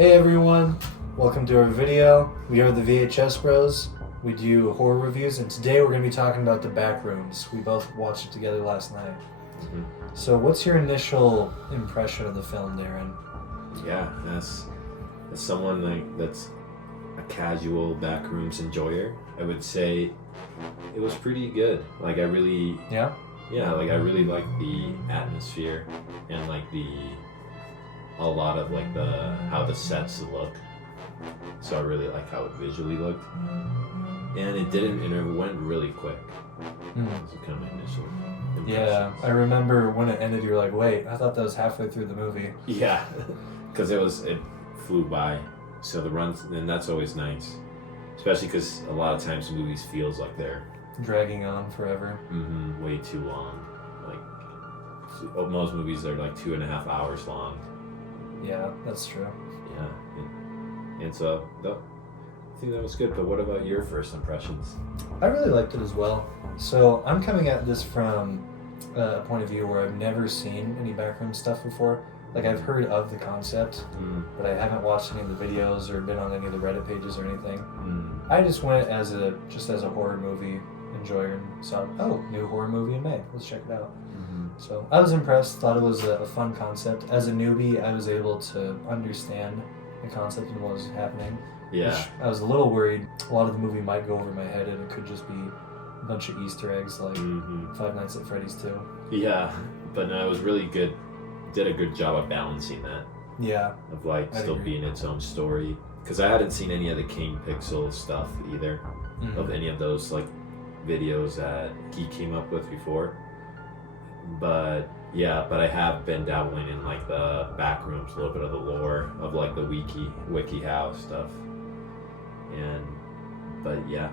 Hey everyone, welcome to our video. We are the VHS Bros. We do horror reviews, and today we're going to be talking about the Backrooms. We both watched it together last night. Mm-hmm. So what's your initial impression of the film, Darren? Yeah, as someone that's a casual Backrooms enjoyer, I would say it was pretty good. Like I really Yeah? I really like the atmosphere and a lot of the how the sets look. So I really like how it visually looked. And it went really quick. That's kind of my initial impressions. Yeah, I remember when it ended, you were like, wait, I thought that was halfway through the movie. Yeah, because it flew by. So the runs, and that's always nice. Especially because a lot of times movies feels like they're Dragging on forever. way too long. Most movies are 2.5 hours long. Yeah, that's true. Yeah, and so I think that was good. But what about your first impressions? I really liked it as well. So I'm coming at this from a point of view where I've never seen any backroom stuff before. Like I've heard of the concept, but I haven't watched any of the videos or been on any of the Reddit pages or anything. I just went as a horror movie enjoyer and saw, new horror movie in May. Let's check it out. So I was impressed. Thought it was a fun concept. As a newbie, I was able to understand the concept and what was happening. Yeah. Which I was a little worried. A lot of the movie might go over my head, and it could just be a bunch of Easter eggs like Five Nights at Freddy's 2. Yeah, but no, it was really good. Did a good job of balancing that. Yeah. Of still being its own story. Because I hadn't seen any of the King Pixel stuff either. Of any of those videos that he came up with before. But I have been dabbling in the Backrooms, a little bit of the lore of the WikiHow stuff. But yeah.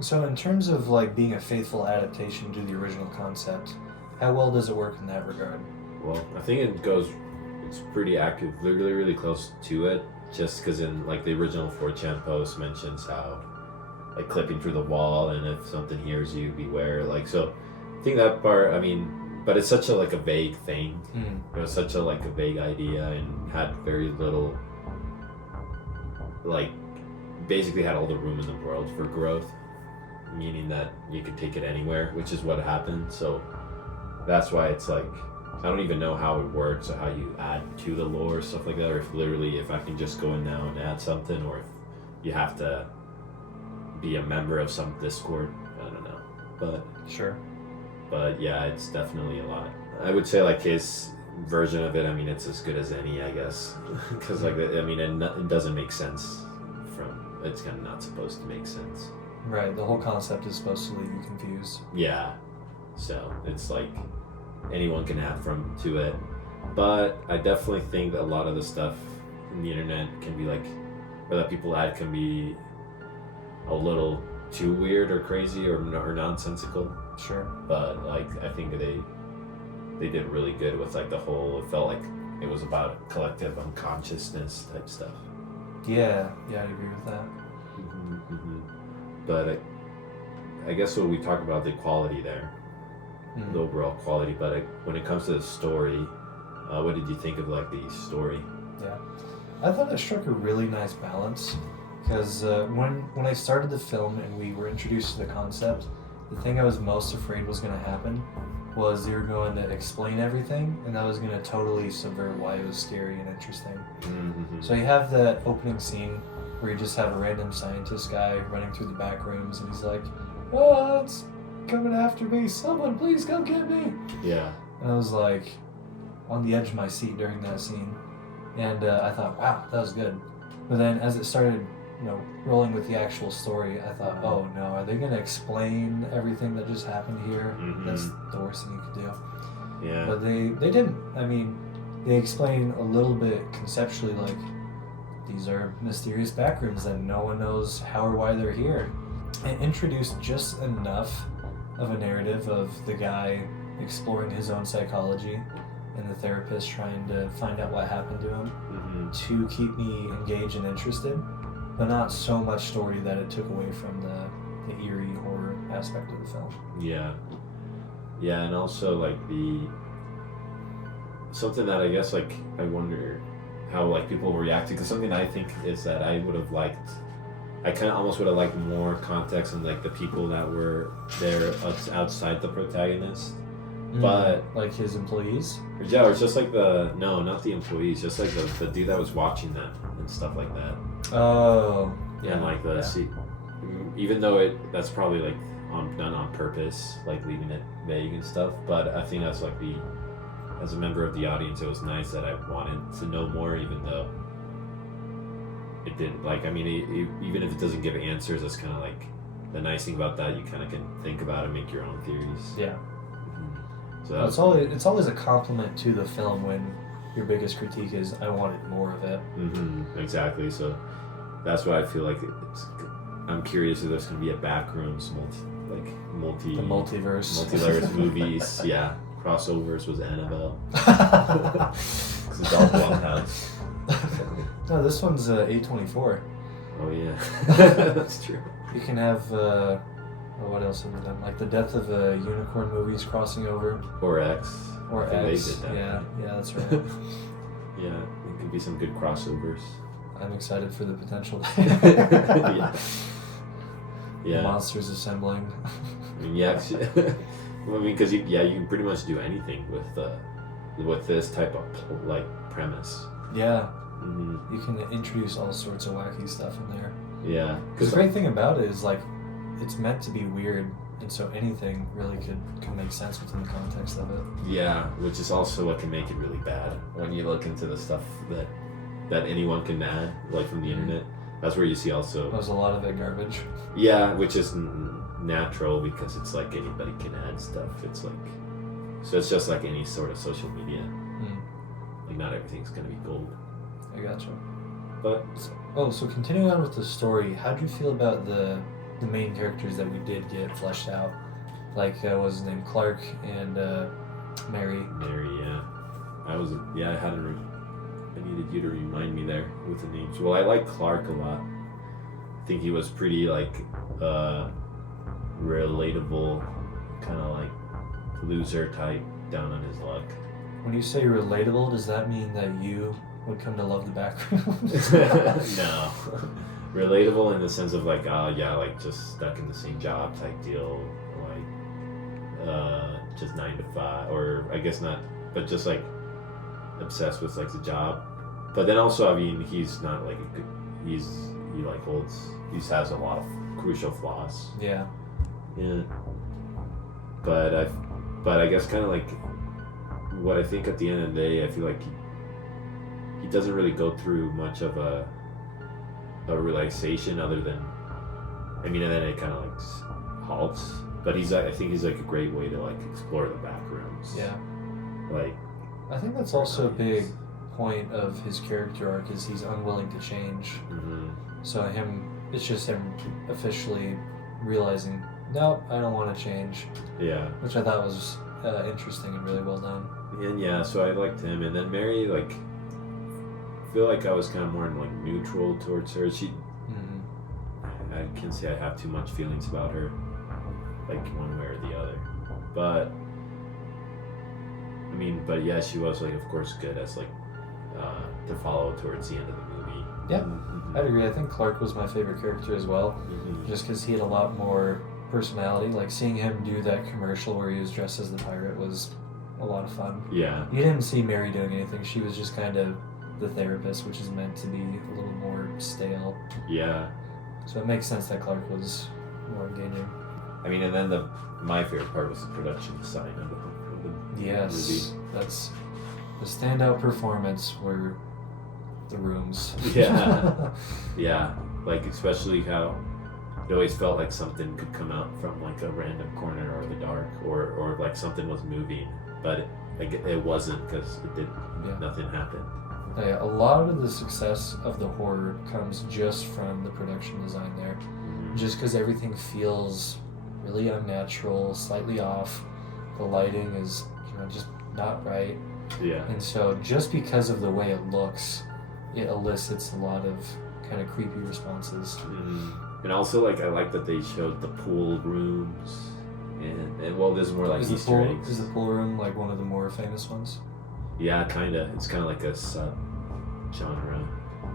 So in terms of being a faithful adaptation to the original concept, how well does it work in that regard? Well, I think it's pretty accurate, really, really close to it. Just because in the original 4chan post mentions how clipping through the wall, and if something hears you, beware. So I think that part, but it's such a vague thing. It was such a vague idea and had very little, basically had all the room in the world for growth, meaning that you could take it anywhere, which is what happened. So that's why it's I don't even know how it works or how you add to the lore or stuff like that, or if I can just go in now and add something, or if you have to be a member of some Discord. I don't know, but sure. But yeah, it's definitely a lot. I would say his version of it, it's as good as any, I guess, because it doesn't make sense. It's kind of not supposed to make sense. Right, the whole concept is supposed to leave you confused. Yeah, so it's anyone can add to it, but I definitely think that a lot of the stuff in the internet can be or that people add can be a little too weird or crazy or nonsensical. Sure. But I think they did really good with the whole. It felt like it was about collective unconsciousness type stuff. Yeah, I agree with that. But I guess when we talk about the quality there, the overall quality, but when it comes to the story, what did you think of the story? Yeah, I thought it struck a really nice balance, because when I started the film and we were introduced to the concept, the thing I was most afraid was going to happen was they were going to explain everything, and that was going to totally subvert why it was scary and interesting. So you have that opening scene where you just have a random scientist guy running through the back rooms, and he's like, "Oh, it's coming after me! Someone, please come get me!" Yeah. And I was on the edge of my seat during that scene, and I thought, wow, that was good. But then as it started, rolling with the actual story, I thought, oh no, are they going to explain everything that just happened here? That's the worst thing you could do. Yeah. But they didn't. They explain a little bit conceptually, these are mysterious backrooms that no one knows how or why they're here. And introduced just enough of a narrative of the guy exploring his own psychology and the therapist trying to find out what happened to him to keep me engaged and interested, but not so much story that it took away from the eerie horror aspect of the film. Yeah, and also something that I guess I wonder how like people reacted. Because something I think is that I kind of almost would have liked more context on like the people that were there outside the protagonist. But like his employees? Yeah, or just like not the employees, just like the dude that was watching them and stuff like that. Oh, yeah. And like even though that's probably like done on purpose, like leaving it vague and stuff. But I think that's like as a member of the audience, it was nice that I wanted to know more, even though it didn't. Like, I mean, even if it doesn't give answers, that's kind of like the nice thing about that. You kind of can think about it, make your own theories. Yeah. So it's always a compliment to the film when your biggest critique is, I wanted more of it. Exactly. So that's why I feel like I'm curious if there's going to be a Backrooms the multiverse movies. Yeah, crossovers with Annabelle. Because it's all Blumhouse. No, this one's A24. Oh yeah, that's true. You can have what else have we done? Like the Death of a Unicorn movies crossing over. Or X. Or X. They did that. Yeah, that's right. Yeah, it could be some good crossovers. I'm excited for the potential. Yeah. The monsters assembling. I mean, yeah. Well, I mean, because you can pretty much do anything with this type of like premise. Yeah. You can introduce all sorts of wacky stuff in there. Yeah. Because the great thing about it is like, it's meant to be weird, and so anything really could make sense within the context of it. Yeah, which is also what can make it really bad when you look into the stuff that anyone can add, like from the internet. That's where you see also. There's a lot of it garbage. Yeah, which is natural because it's like anybody can add stuff. It's like, so it's just like any sort of social media. Like not everything's gonna be gold. I gotcha. But so continuing on with the story, how do you feel about the main characters that we did get fleshed out? Like what was his name, Clark and Mary. Mary, yeah. I needed you to remind me there with the names. Well, I like Clark a lot. I think he was pretty like relatable, kind of like loser type, down on his luck. When you say relatable, does that mean that you would come to love the Backrooms? No. Relatable in the sense of like, like just stuck in the same job type deal, like just 9 to 5, or I guess not, but just like obsessed with like the job. But then also, I mean, he's not like he has a lot of crucial flaws. Yeah. But I guess kind of like what I think at the end of the day, I feel like he doesn't really go through much of a realization other than, I mean, and then it kind of like halts. But I think he's like a great way to like explore the Backrooms. Yeah. Like, I think that's also a big point of his character arc is he's unwilling to change. So it's just him officially realizing, nope, I don't want to change. Yeah. Which I thought was interesting and really well done. And yeah, so I liked him. And then Mary, like, I feel like I was kind of more like neutral towards her. I can't say I have too much feelings about her, like one way or the other. But I mean, yeah, she was like, of course, good as like to follow towards the end of the movie. Yeah, I'd agree. I think Clark was my favorite character as well, just because he had a lot more personality. Like seeing him do that commercial where he was dressed as the pirate was a lot of fun. Yeah. You didn't see Mary doing anything. She was just kind of the therapist, which is meant to be a little more stale. Yeah. So it makes sense that Clark was more engaging. I mean, and then my favorite part was the production design of the movie. That's the standout performance were the rooms. Yeah. Yeah. Like, especially how it always felt like something could come out from like a random corner or the dark, or like something was moving, but it wasn't because nothing happened. Yeah, a lot of the success of the horror comes just from the production design there. Just because everything feels really unnatural, slightly off. The lighting is, just not right. Yeah. And so just because of the way it looks, it elicits a lot of kind of creepy responses. And also, like, I like that they showed the pool rooms, and well, there's more like Easter eggs. Is the pool room like one of the more famous ones? Yeah, kind of. It's kind of like a genre.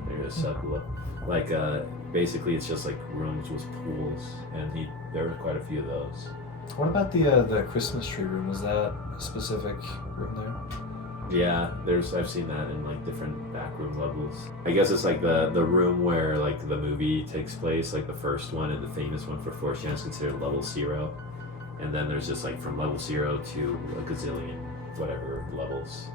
There's a sub like basically it's just like rooms with pools, and there were quite a few of those. What about the Christmas tree room? Was that a specific room there? Yeah, I've seen that in like different backroom levels. I guess it's like the room where like the movie takes place, like the first one and the famous one for Forrest Gump is considered level 0, and then there's just like from level 0 to a gazillion whatever levels.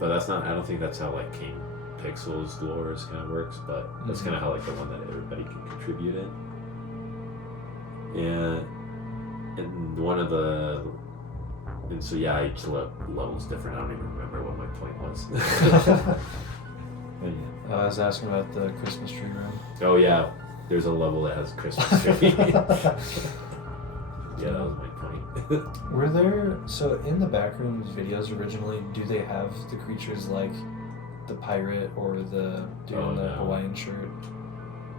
But that's not. I don't think that's how like King Pixel's Dolores kind of works. But that's kind of how like the one that everybody can contribute in. And one of the. And so yeah, each level's different. I don't even remember what my point was. But, yeah. I was asking about the Christmas tree room. Oh yeah, there's a level that has a Christmas tree. Yeah, that was my point. Were there, so in the Backrooms videos originally, do they have the creatures like the pirate or the dude in the Hawaiian shirt?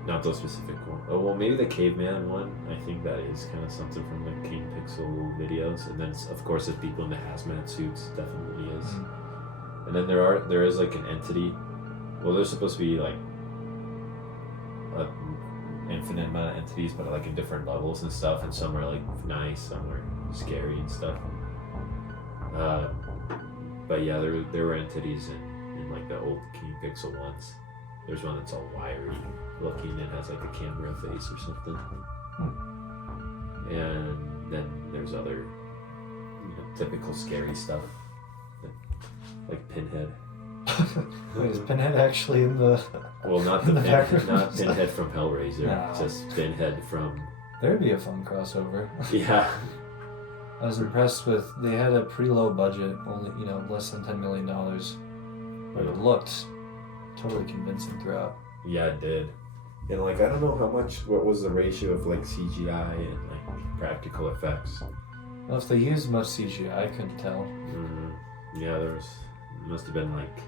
Not those specific ones. Oh, well, maybe the caveman one. I think that is kind of something from the King Pixel videos. And then, of course, there's people in the hazmat suits. Definitely is. And then there is like an entity. Well, there's supposed to be like an infinite amount of entities, but like in different levels and stuff. And some are like nice, some are scary and stuff. But yeah, there were entities in like the old King Pixel ones. There's one that's all wiry looking and has like a camera face or something. And then there's other, typical scary stuff, like Pinhead. Wait, is Pinhead actually in the? Well, not the not Pinhead from Hellraiser, No. just Pinhead from. There'd be a fun crossover. Yeah. I was impressed with. They had a pretty low budget, only less than $10 million, but it looked totally convincing throughout. Yeah, it did. And like I don't know what was the ratio of like CGI and like practical effects. Well, if they used much CGI, I couldn't tell. Yeah, must have been like.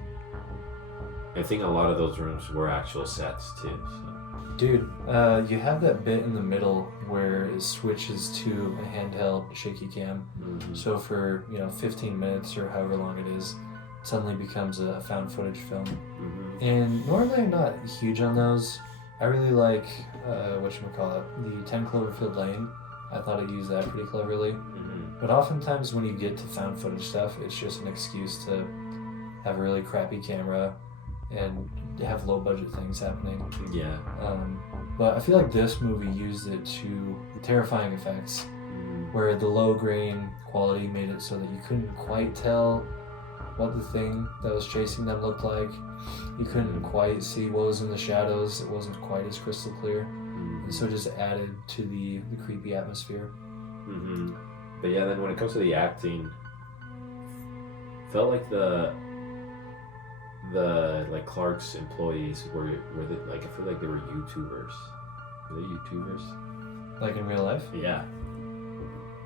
I think a lot of those rooms were actual sets too. So. Dude, you have that bit in the middle where it switches to a handheld shaky cam. So for 15 minutes or however long it is, it suddenly becomes a found footage film. And normally I'm not huge on those. I really like the 10 Cloverfield Lane. I thought it used that pretty cleverly. But oftentimes when you get to found footage stuff, it's just an excuse to have a really crappy camera and have low budget things happening. Yeah. But I feel like this movie used it to terrifying effects, where the low grain quality made it so that you couldn't quite tell what the thing that was chasing them looked like. You couldn't quite see what was in the shadows. It wasn't quite as crystal clear. And so it just added to the creepy atmosphere. But yeah, then when it comes to the acting, felt like the like Clark's employees were they, like I feel like they were YouTubers. Were they YouTubers? Like in real life? Yeah. I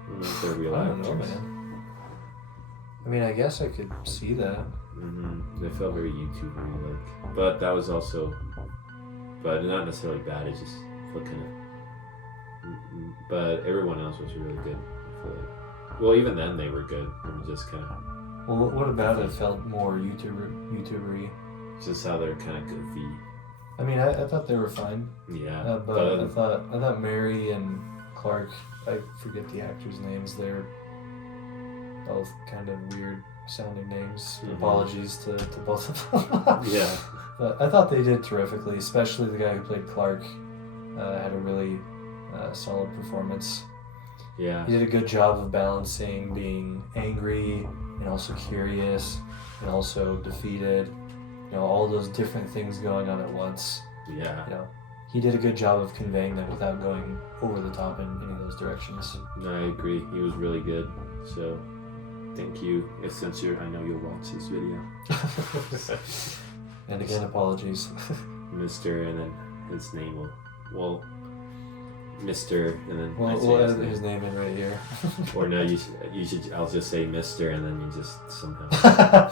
don't know if they're real I don't know, actors. man. I mean, I guess I could see that. They felt very YouTuber like, but that was also, but not necessarily bad. It just felt kind of. But everyone else was really good. I feel like. Well, even then they were good. They were just kind of. Well, what about it felt more YouTubery? Just how they're kind of goofy. I mean, I thought they were fine. Yeah. But I thought Mary and Clark, I forget the actors' names. They're both kind of weird sounding names. Apologies to both of them. Yeah. But I thought they did terrifically, especially the guy who played Clark. Had a really solid performance. Yeah. He did a good job of balancing being angry and also curious and also defeated. All those different things going on at once. Yeah. He did a good job of conveying them without going over the top in any of those directions. No, I agree. He was really good. So, thank you. Since I know you'll watch this video. And again, apologies. Mr. and then his name will Mr. and then We'll edit his name in right here. Or no, you should. I'll just say Mr. and then you just somehow.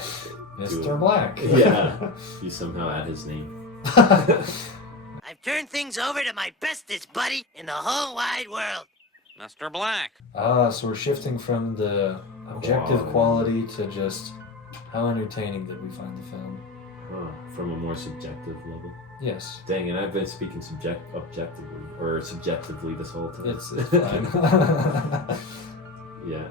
Mr. Black. Yeah, you somehow add his name. I've turned things over to my bestest buddy in the whole wide world, Mr. Black. So we're shifting from the objective quality to just how entertaining did we find the film? From a more subjective level. Yes. Dang, and I've been speaking subjectively this whole time. It's fine. Yeah.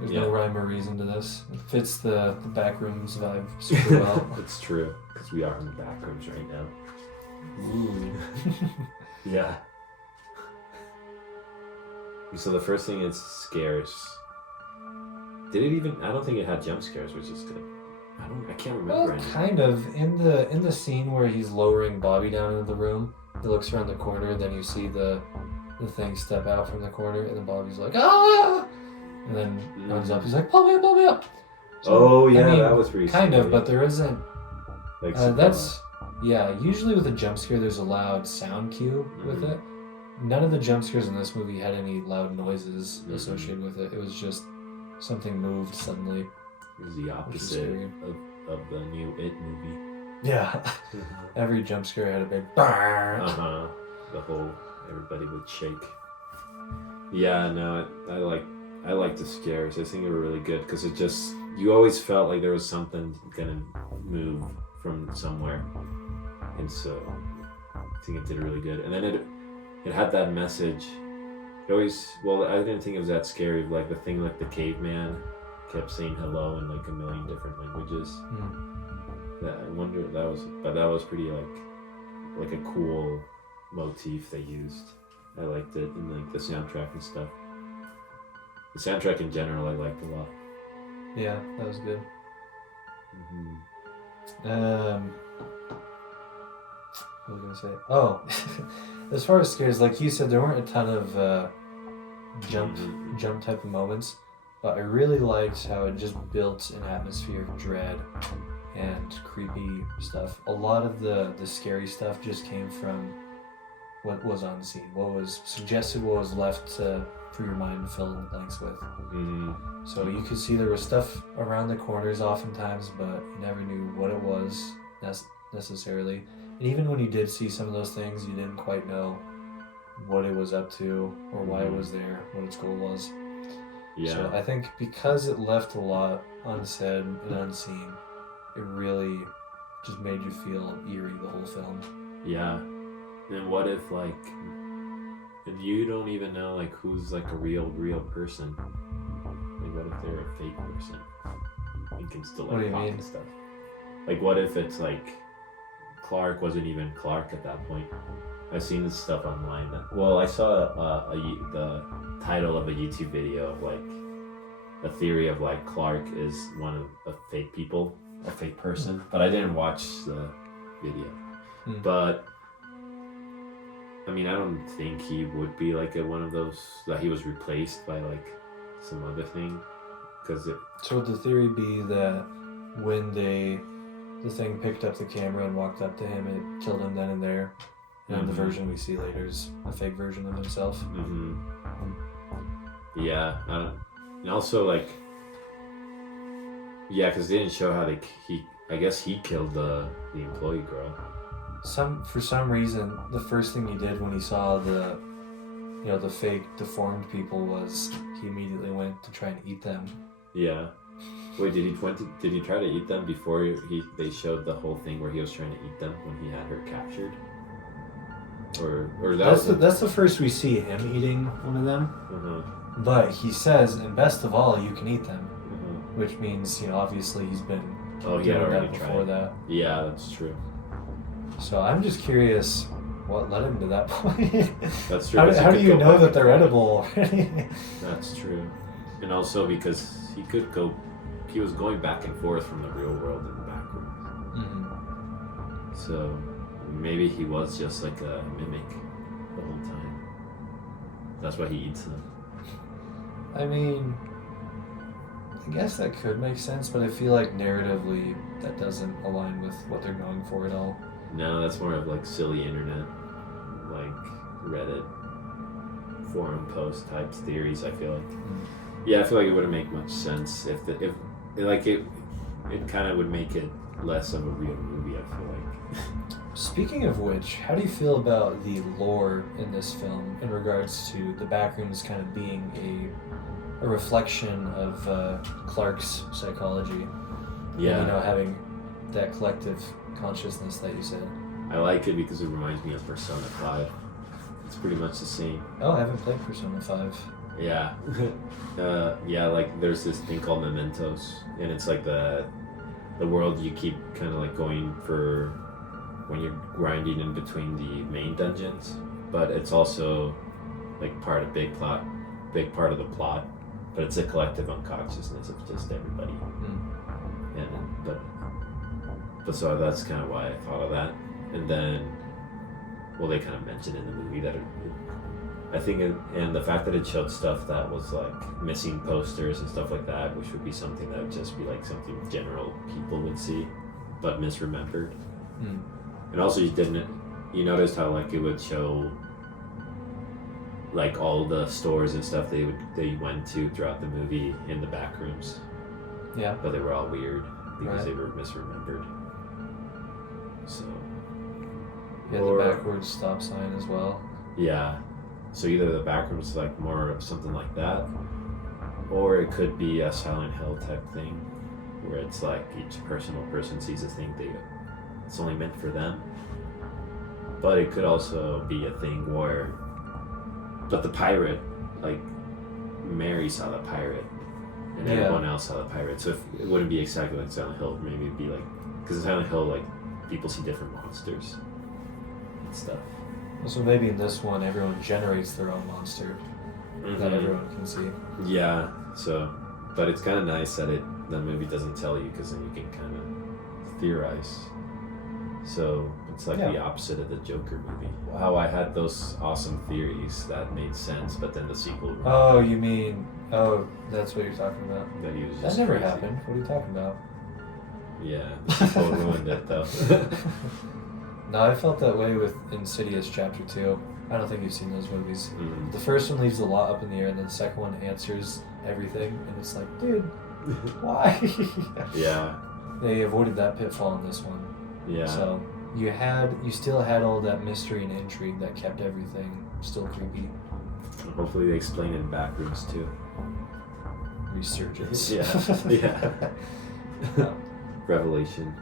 There's no rhyme or reason to this. It fits the Backrooms vibe super well. It's true, because we are in the Backrooms right now. Ooh. Yeah. So the first thing is scares. Did it even? I don't think it had jump scares, which is good. I can't remember. Well, kind of. In the scene where he's lowering Bobby down into the room, he looks around the corner, then you see the thing step out from the corner, and then Bobby's like, ah! And then runs up. He's like, pull me up. So, that was pretty kind scary. of, but there isn't. Like Usually with a jump scare, there's a loud sound cue with it. None of the jump scares in this movie had any loud noises associated with it. It was just something moved suddenly. It was the opposite of the new It movie. Yeah. Every jump scare had a big bark. The whole everybody would shake. Yeah, no, I like the scares. I think they were really good because it just, you always felt like there was something gonna move from somewhere, and so I think it did really good. And then it had that message. It always, well, I didn't think it was that scary. Like the thing, like the caveman kept saying hello in like a million different languages. That I wonder that was pretty like a cool motif they used. I liked it, and like the soundtrack and stuff. The soundtrack in general, I liked a lot. Yeah, that was good. What was I gonna say? Oh, as far as scares, like you said, there weren't a ton of jump type of moments, but I really liked how it just built an atmosphere of dread and creepy stuff. A lot of the scary stuff just came from what was on the scene, what was suggested, what was left for your mind to fill in the blanks with. So you could see there was stuff around the corners oftentimes, but you never knew what it was necessarily. And even when you did see some of those things, you didn't quite know what it was up to or why it was there, what its goal was. Yeah. So I think because it left a lot unsaid and unseen, it really just made you feel eerie the whole film. Yeah. Then what if like you don't even know like who's like a real person? Like what if they're a fake person? You can still like talk and stuff. Like what if it's like Clark wasn't even Clark at that point? I've seen this stuff online. I saw the title of a YouTube video of like a theory of like Clark is one of fake people, a fake person, but I didn't watch the video. But I mean, I don't think he would be like one of those that he was replaced by like some other thing, So would the theory be that when the thing picked up the camera and walked up to him, it killed him then and there, and the version we see later is a fake version of himself? Yeah, and also like, yeah, because they didn't show how I guess he killed the employee girl. For some reason, the first thing he did when he saw the fake deformed people was he immediately went to try and eat them. Yeah. Wait, did he try to eat them before they showed the whole thing where he was trying to eat them when he had her captured? Or that's the first we see him eating one of them. But he says, and best of all, you can eat them, which means obviously he's been he had already that tried before that. Yeah, that's true. So I'm just curious what led him to that point. That's true. How do you know that they're edible already? That's true. And also because he was going back and forth from the real world in the Backrooms. So maybe he was just like a mimic the whole time. That's why he eats them. I mean, I guess that could make sense, but I feel like narratively that doesn't align with what they're going for at all. No, that's more of like silly internet, like Reddit forum post type theories. I feel like, yeah, I feel like it wouldn't make much sense if it kind of would make it less of a real movie. I feel like. Speaking of which, how do you feel about the lore in this film in regards to the Backrooms kind of being a reflection of Clark's psychology? Yeah. And, having that collective consciousness that you said. I like it because it reminds me of Persona 5. It's pretty much the same. Oh, I haven't played Persona 5. Yeah. Yeah, like there's this thing called Mementos, and it's like the world you keep kind of like going for when you're grinding in between the main dungeons, but it's also like part of big part of the plot, but it's a collective unconsciousness of just everybody. And but so that's kind of why I thought of that. And then, well, they kind of mentioned in the movie that I think, and the fact that it showed stuff that was like missing posters and stuff like that, which would be something that would just be like something general people would see, but misremembered. And also, you noticed how like it would show like all the stores and stuff they went to throughout the movie in the back rooms. Yeah. But they were all weird because they were misremembered. So. Yeah, the backwards stop sign as well. Yeah. So either the backrooms is like more of something like that, or it could be a Silent Hill type thing, where it's like each person sees a thing it's only meant for them. But it could also be a thing where, but the pirate, like Mary saw the pirate, and everyone else saw the pirate. So it wouldn't be exactly like Silent Hill. Maybe it'd be like, because in Silent Hill, like people see different monsters and stuff. So maybe in this one, everyone generates their own monster that everyone can see. Yeah. So, but it's kind of nice that the movie doesn't tell you, because then you can kind of theorize. So it's like the opposite of the Joker movie. How I had those awesome theories that made sense, but then the sequel. Oh, you mean? Oh, that's what you're talking about. That he was That just never crazy. happened. What are you talking about? Yeah, the sequel ruined it though. No, I felt that way with Insidious Chapter 2. I don't think you've seen those movies. The first one leaves a lot up in the air, and then the second one answers everything, and it's like, dude, why? Yeah. They avoided that pitfall in this one. Yeah. So you still had all that mystery and intrigue that kept everything still creepy. Hopefully they explain it in Backrooms too. Resurgence. Yeah. Revelation.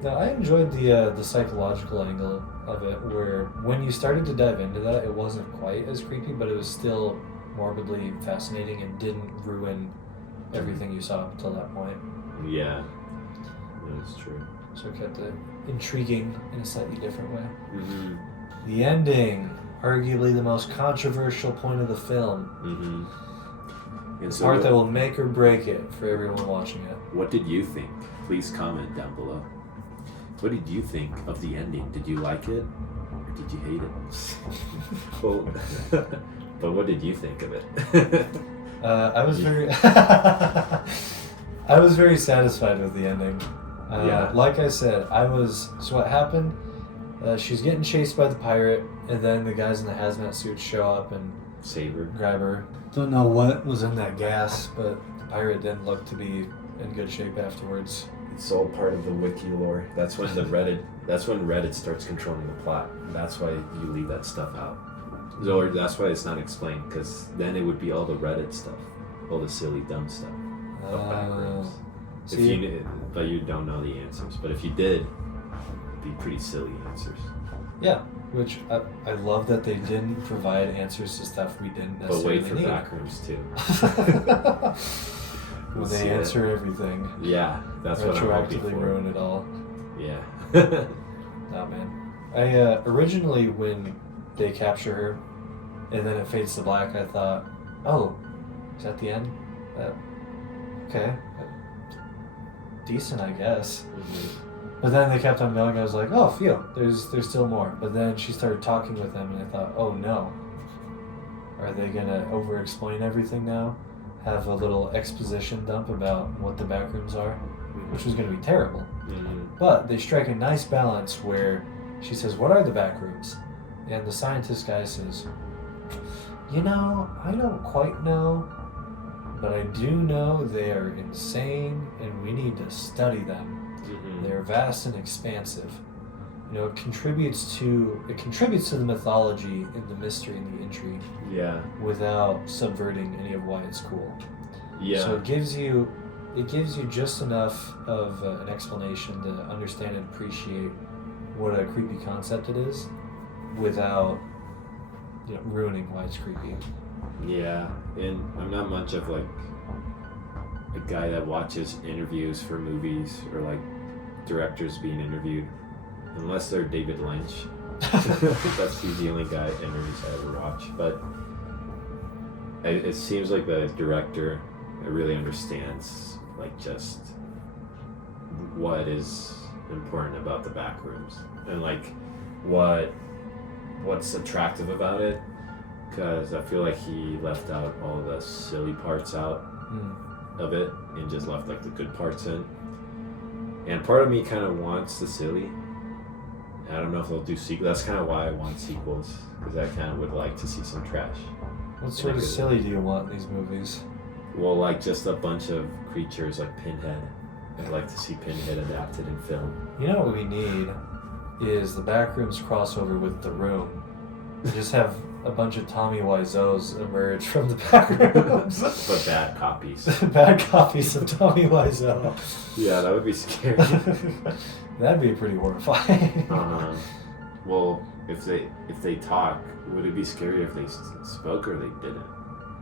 No, I enjoyed the psychological angle of it, where when you started to dive into that, it wasn't quite as creepy, but it was still morbidly fascinating and didn't ruin everything you saw up until that point. Yeah, that's true. So it kept it intriguing in a slightly different way. The ending, arguably the most controversial point of the film. And The so part that will make or break it for everyone watching it. what did you think? Please comment down below. What did you think of the ending? Did you like it, or did you hate it? Well, but what did you think of it? I was very I was very satisfied with the ending. Like I said, so what happened, she's getting chased by the pirate, and then the guys in the hazmat suits show up and Save her. grab her. Don't know what was in that gas, but the pirate didn't look to be in good shape afterwards. It's all part of the wiki lore. That's when Reddit starts controlling the plot. That's why you leave that stuff out. Or that's why it's not explained, because then it would be all the Reddit stuff, all the silly, dumb stuff of Backrooms. But you don't know the answers. But if you did, it'd be pretty silly answers. Yeah, which I love that they didn't provide answers to stuff we didn't necessarily But wait for need. Backrooms too. When they answer everything. Yeah, that's what I'm hoping retroactively for. ruin it all. Yeah. Nah, man. I originally, when they capture her and then it fades to black, I thought, oh, is that the end? Okay. Decent, I guess. But then they kept on going. I was like, oh, there's still more. But then she started talking with them, and I thought, oh no. Are they going to over-explain everything now? Have a little exposition dump about what the backrooms are? Which was going to be terrible. But they strike a nice balance where she says, what are the backrooms? And the scientist guy says, I don't quite know, but I do know they are insane and we need to study them. They're vast and expansive. It contributes to the mythology and the mystery and the intrigue. Yeah. Without subverting any of why it's cool. Yeah. So it gives you it gives you just enough of an explanation to understand and appreciate what a creepy concept it is, without ruining why it's creepy. Yeah, and I'm not much of like a guy that watches interviews for movies or like directors being interviewed, unless they're David Lynch. That's the only guy interviews I ever watch. But it seems like the director really understands like just what is important about the Backrooms and like what's attractive about it, because I feel like he left out all the silly parts out of it and just left like the good parts in. And part of me kind of wants the silly. I don't know if they'll do sequels. That's kind of why I want sequels, because I kind of would like to see some trash. What sort of silly do you want in these movies? Well, like just a bunch of creatures like Pinhead. I'd like to see Pinhead adapted in film. You know what we need is the Backrooms crossover with The Room. Just have a bunch of Tommy Wiseaus emerge from the Backrooms. But bad copies. Bad copies of Tommy Wiseau. Yeah, that would be scary. That'd be pretty horrifying. Well, if they talk, would it be scary if they spoke or they didn't?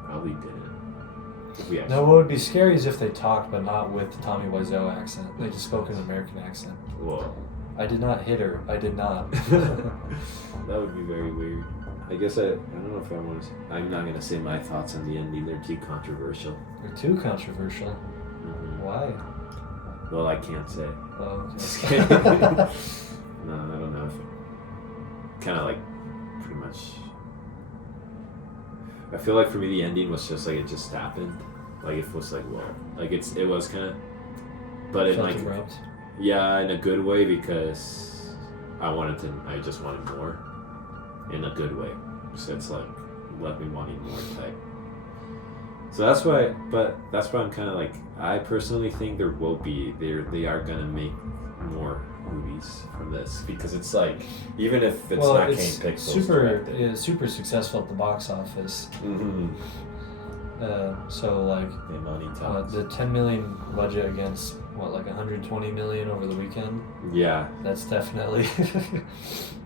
Probably didn't. No, what would be scary is if they talked, but not with the Tommy Wiseau accent. They just spoke in an American accent. Whoa. I did not hit her. I did not. That would be very weird. I guess I don't know if I want to. I'm not gonna say my thoughts on the ending. They're too controversial. They're too controversial. Mm-hmm. Why? Well, I can't say. Oh, okay. Just kidding. No, I don't know. Kind of like, pretty much. I feel like for me the ending was just like it just happened. Like it was like whoa. Like it was kind of. But in like. Abrupt. Yeah, in a good way, because I just wanted more. In a good way. So it's like, left me wanting more type. So that's why I'm kind of like, I personally think they are going to make more movies from this, because it's like, even if it's not Kane Pixels super successful at the box office. Mm-hmm. So like the 10 million budget against like 120 million over the weekend. Yeah, that's definitely.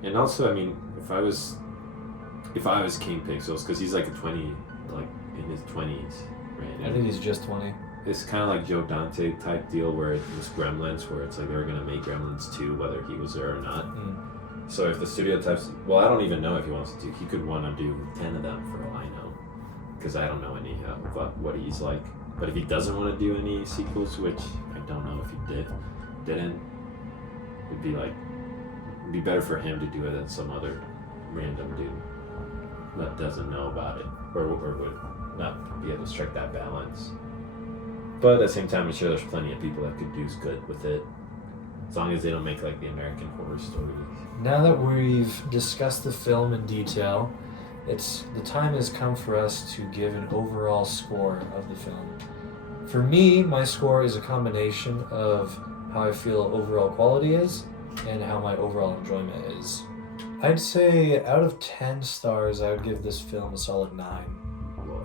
And also, I mean, if I was King Pixels, because he's like in his 20s, right? I think he's just 20. It's kind of like Joe Dante type deal, where it was Gremlins, where it's like they were gonna make Gremlins 2 whether he was there or not. So if the studio types, well, I don't even know if he wants to do. He could want to do 10 of them for all I know, because I don't know any of what he's like. But if he doesn't want to do any sequels, which I don't know if he didn't, it'd be better for him to do it than some other random dude that doesn't know about it or would not be able to strike that balance. But at the same time, I'm sure there's plenty of people that could do good with it, as long as they don't make like the American Horror Stories. Now that we've discussed the film in detail, the time has come for us to give an overall score of the film. For me, my score is a combination of how I feel overall quality is and how my overall enjoyment is. I'd say out of 10 stars, I would give this film a solid 9.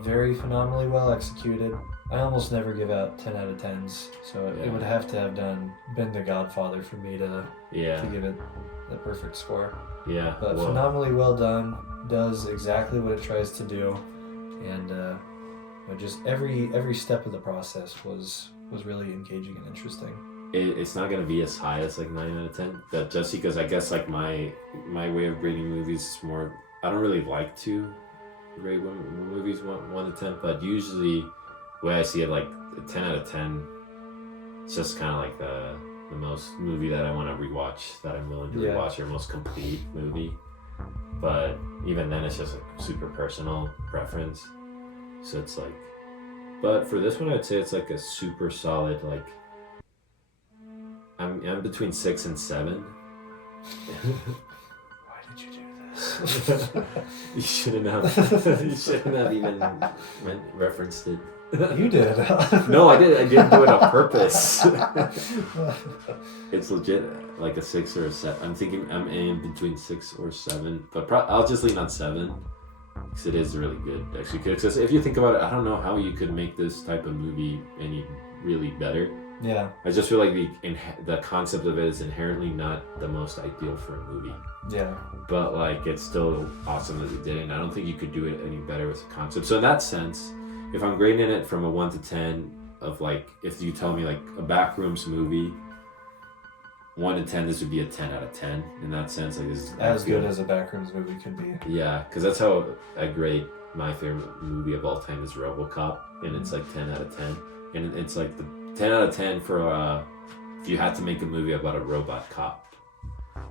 Very phenomenally well executed. I almost never give out 10 out of 10s, so it would have to have been The Godfather for me to give it the perfect score. Yeah. But phenomenally well done, does exactly what it tries to do, and just every step of the process was really engaging and interesting. It's not gonna be as high as like 9 out of 10. That just because I guess like my way of grading movies is more. I don't really like to rate movies 1 to 10, but usually the way I see it, like a 10 out of 10, it's just kind of like the most movie that I want to rewatch, that I'm willing to rewatch, or most complete movie. But even then, it's just a super personal preference. So it's like, but for this one, I'd say it's like a super solid, like, I'm between 6 and 7. Why did you do this? You shouldn't have even referenced it. You did. No, I didn't do it on purpose. It's legit like a 6 or a 7. I'm thinking I'm in between 6 or 7, but I'll just lean on 7 because it is really good, actually. Because if you think about it, I don't know how you could make this type of movie any really better. Yeah. I just feel like the concept of it is inherently not the most ideal for a movie. Yeah. But like it's still awesome that they did it, and I don't think you could do it any better with the concept. So in that sense, if I'm grading it from a 1 to 10 of like, if you tell me like a Backrooms movie, 1 to 10, this would be a 10 out of 10 in that sense. Like this is As good as a Backrooms movie could be. Yeah, because that's how I grade my favorite movie of all time is RoboCop, and it's like 10 out of 10, and it's like the 10 out of 10 for if you had to make a movie about a robot cop.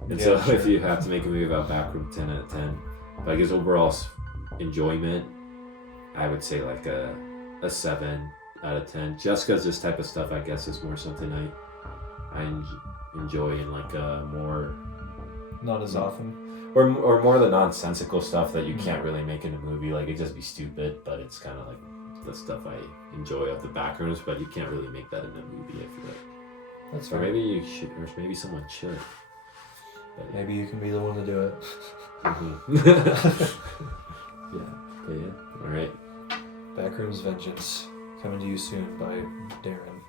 And Yeah, so sure. if you have to make a movie about Backrooms, 10 out of 10. But I guess overall enjoyment, I would say like a 7 out of 10. Just because this type of stuff, I guess, is more something I enjoy in like a more... Not as often. Or more the nonsensical stuff that you can't really make in a movie. Like, it'd just be stupid, but it's kind of like the stuff I enjoy of the Backrooms, but you can't really make that in a movie, I feel like. That's Or right. maybe you should, or maybe someone should. But yeah. Maybe you can be the one to do it. Yeah, but yeah, alright. Backrooms Vengeance, coming to you soon by Darren.